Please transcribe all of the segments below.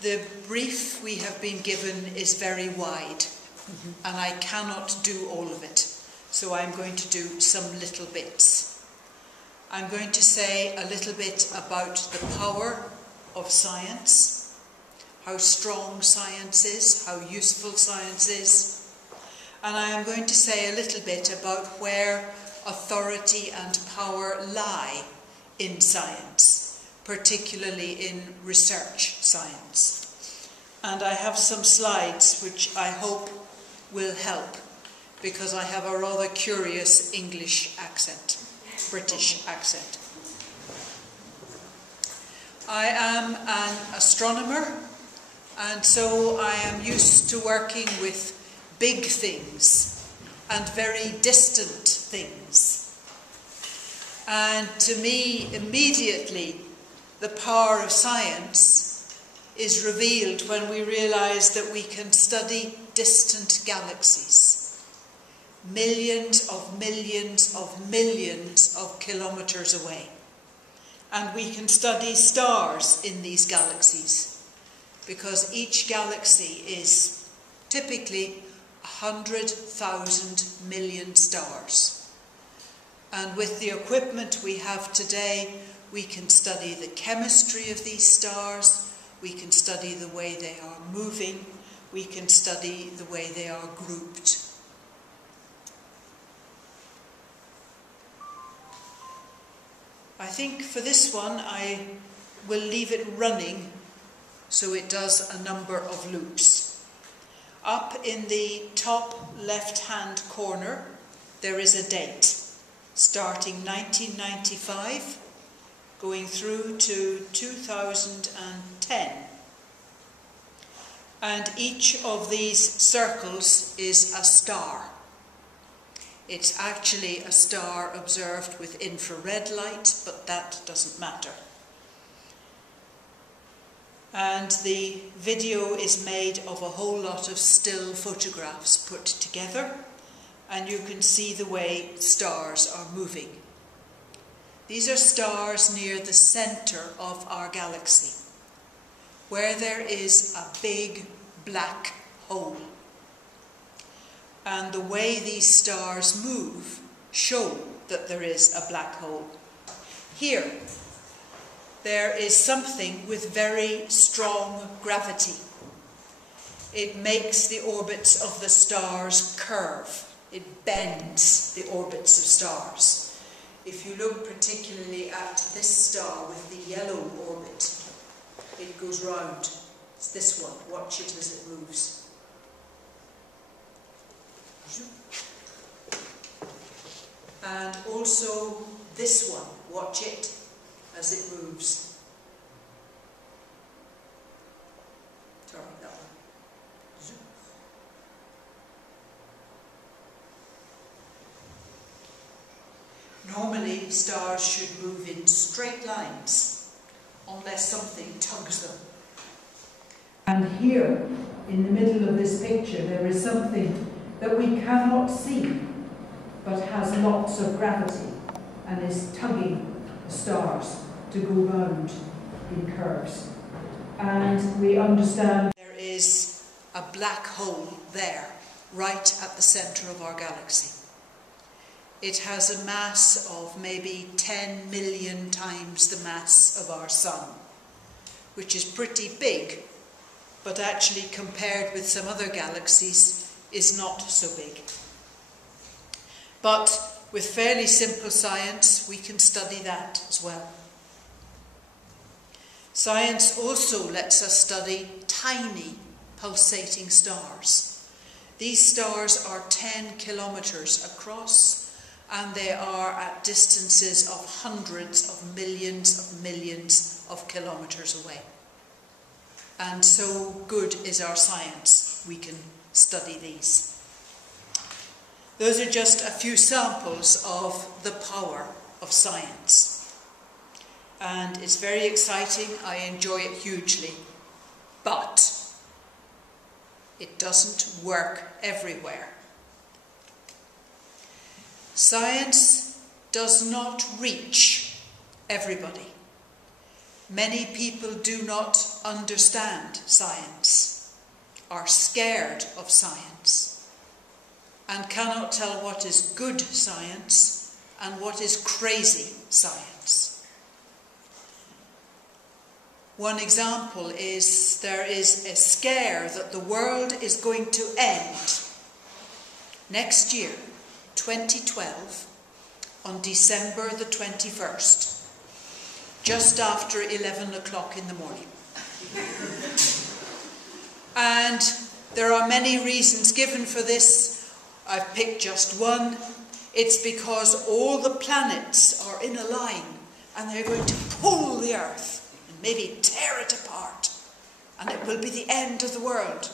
The brief we have been given is very wide, and I cannot do all of it, so I'm going to do some little bits. I'm going to say a little bit about the power of science, how strong science is, how useful science is, and I am going to say a little bit about where authority and power lie in science, particularly in research science. And I have some slides which I hope will help, because I have a rather curious English accent, British accent. I am an astronomer, and so I am used to working with big things and very distant things. And to me, immediately, the power of science is revealed when we realize that we can study distant galaxies, millions of millions of millions of kilometers away. And we can study stars in these galaxies, because each galaxy is typically 100,000 million stars. And with the equipment we have today, we can study the chemistry of these stars, we can study the way they are moving, we can study the way they are grouped. I think for this one I will leave it running so it does a number of loops. Up in the top left-hand corner there is a date, starting 1995, going through to 2010. And each of these circles is a star. It's actually a star observed with infrared light, but that doesn't matter. And the video is made of a whole lot of still photographs put together, and you can see the way stars are moving. These are stars near the center of our galaxy, where there is a big black hole. And the way these stars move show that there is a black hole. Here, there is something with very strong gravity. It makes the orbits of the stars curve. It bends the orbits of stars. If you look particularly at this star with the yellow orbit, it goes round. It's this one. Watch it as it moves. And also this one. Watch it as it moves. Sorry, that one. Normally, stars should move in straight lines, unless something tugs them. And here, in the middle of this picture, there is something that we cannot see, but has lots of gravity, and is tugging the stars to go round in curves. And we understand there is a black hole there, right at the centre of our galaxy. It has a mass of maybe 10 million times the mass of our sun, which is pretty big, but actually compared with some other galaxies is not so big. But with fairly simple science, we can study that as well. Science also lets us study tiny pulsating stars. These stars are 10 kilometers across, and they are at distances of hundreds of millions of kilometers away. And so good is our science, we can study these. Those are just a few samples of the power of science. And it's very exciting, I enjoy it hugely, but it doesn't work everywhere. Science does not reach everybody. Many people do not understand science, are scared of science, and cannot tell what is good science and what is crazy science. One example is there is a scare that the world is going to end next year, 2012, on December the 21st, just after 11 o'clock in the morning. And there are many reasons given for this. I've picked just one. It's because all the planets are in a line and they're going to pull the Earth and maybe tear it apart, and it will be the end of the world.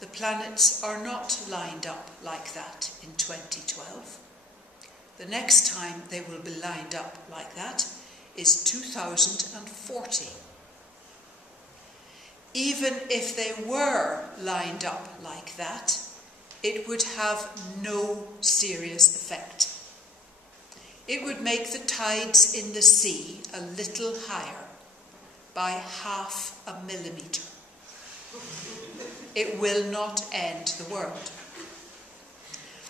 The planets are not lined up like that in 2012. The next time they will be lined up like that is 2040. Even if they were lined up like that, it would have no serious effect. It would make the tides in the sea a little higher by 0.5 millimetre. It will not end the world.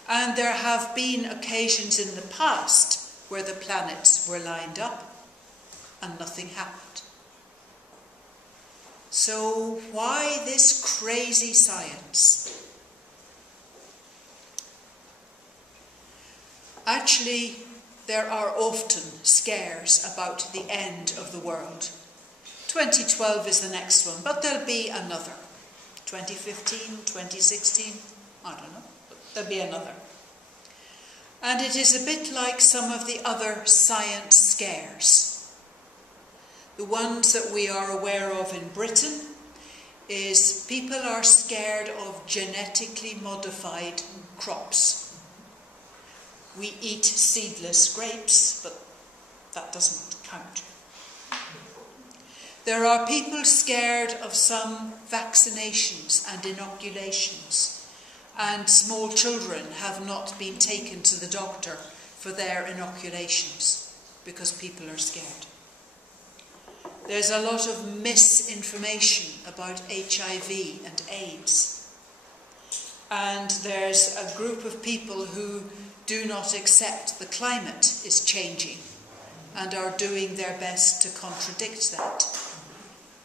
And there have been occasions in the past where the planets were lined up and nothing happened. So why this crazy science? Actually, there are often scares about the end of the world. 2012 is the next one, but there'll be another. 2015, 2016, I don't know, but there'll be another. And it is a bit like some of the other science scares. The ones that we are aware of in Britain is people are scared of genetically modified crops. We eat seedless grapes, but that doesn't count. There are people scared of some vaccinations and inoculations, and small children have not been taken to the doctor for their inoculations because people are scared. There's a lot of misinformation about HIV and AIDS. And there's a group of people who do not accept the climate is changing and are doing their best to contradict that.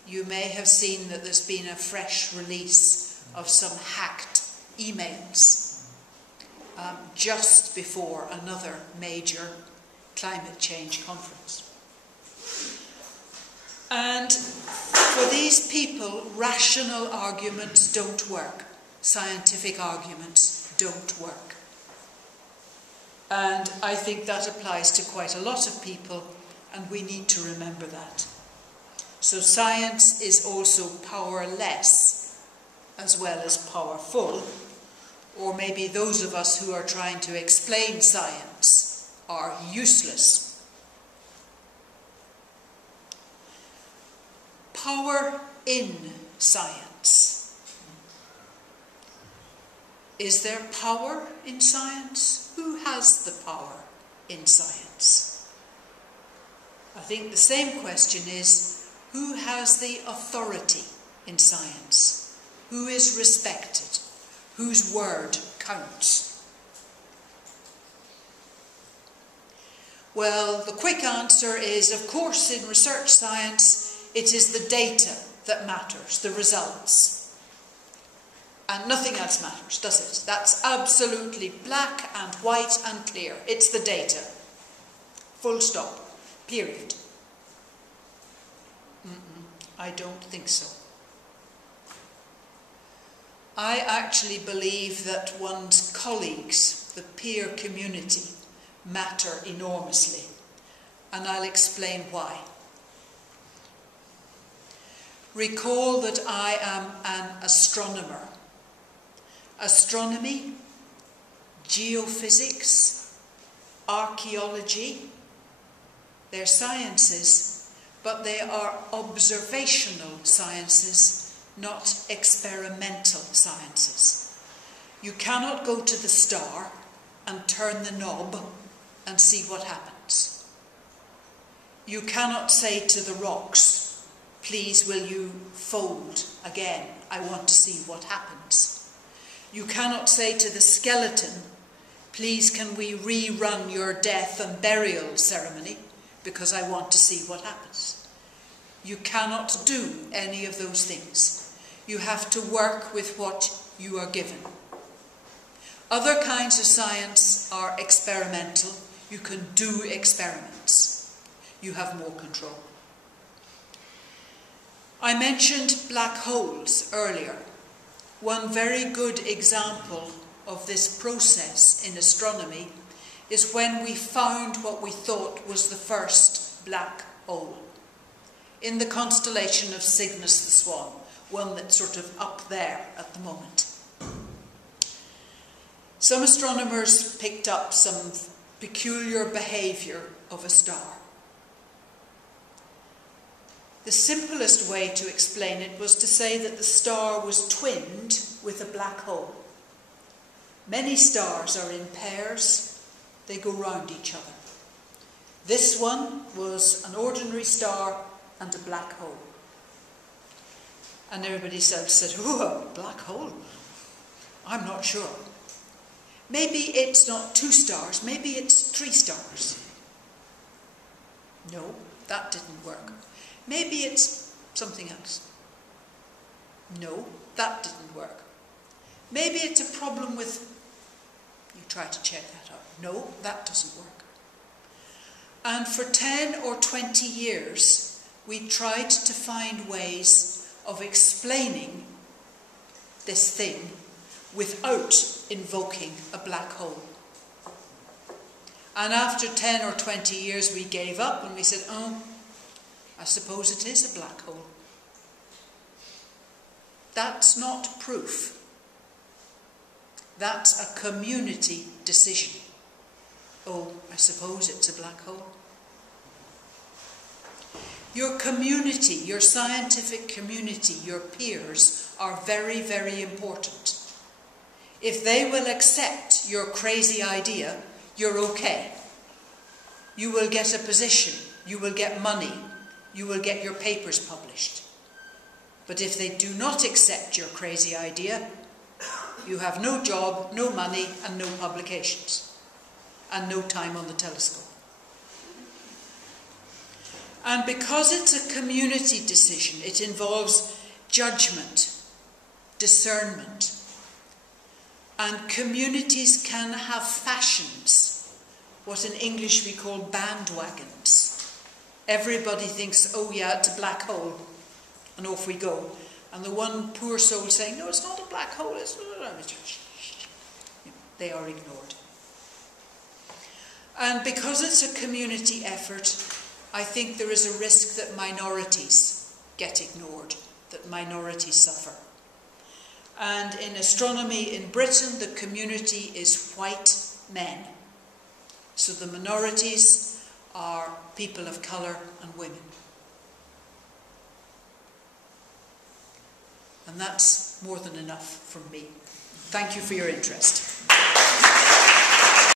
You may have seen that there's been a fresh release of some hacked emails just before another major climate change conference. And for these people, rational arguments don't work. Scientific arguments don't work. And I think that applies to quite a lot of people, and we need to remember that. So science is also powerless as well as powerful, or maybe those of us who are trying to explain science are useless. Power in science. Is there power in science? Who has the power in science? I think the same question is, who has the authority in science? Who is respected? Whose word counts? Well, the quick answer is, of course, in research science, it is the data that matters, the results. And nothing else matters, does it? That's absolutely black and white and clear. It's the data. Full stop. Period. I don't think so. I actually believe that one's colleagues, the peer community, matter enormously. And I'll explain why. Recall that I am an astronomer. Astronomy, geophysics, archaeology, they're sciences, but they are observational sciences, not experimental sciences. You cannot go to the star and turn the knob and see what happens. You cannot say to the rocks, please will you fold again? I want to see what happens. You cannot say to the skeleton, please can we rerun your death and burial ceremony because I want to see what happens. You cannot do any of those things. You have to work with what you are given. Other kinds of science are experimental. You can do experiments. You have more control. I mentioned black holes earlier. One very good example of this process in astronomy is when we found what we thought was the first black hole in the constellation of Cygnus the Swan, one that's sort of up there at the moment. Some astronomers picked up some peculiar behaviour of a star. The simplest way to explain it was to say that the star was twinned with a black hole. Many stars are in pairs, they go round each other. This one was an ordinary star and a black hole. And everybody said, oh, a black hole? I'm not sure. Maybe it's not 2 stars, maybe it's 3 stars. No, that didn't work. Maybe it's something else. No, that didn't work. Maybe it's a problem with... You try to check that out. No, that doesn't work. And for 10 or 20 years, we tried to find ways of explaining this thing without invoking a black hole. And after 10 or 20 years, we gave up and we said, oh, I suppose it is a black hole. That's not proof. That's a community decision. Oh, I suppose it's a black hole. Your community, your scientific community, your peers are very, very important. If they will accept your crazy idea, you're okay. You will get a position, you will get money, you will get your papers published. But if they do not accept your crazy idea, you have no job, no money, and no publications, and no time on the telescope. And because it's a community decision, it involves judgment, discernment. And communities can have fashions, what in English we call bandwagons. Everybody thinks, oh yeah, it's a black hole, and off we go. And the one poor soul saying, no, it's not a black hole, it's not. They are ignored. And because it's a community effort, I think there is a risk that minorities get ignored, that minorities suffer. And in astronomy in Britain, the community is white men. So the minorities are people of colour and women. And that's more than enough from me. Thank you for your interest.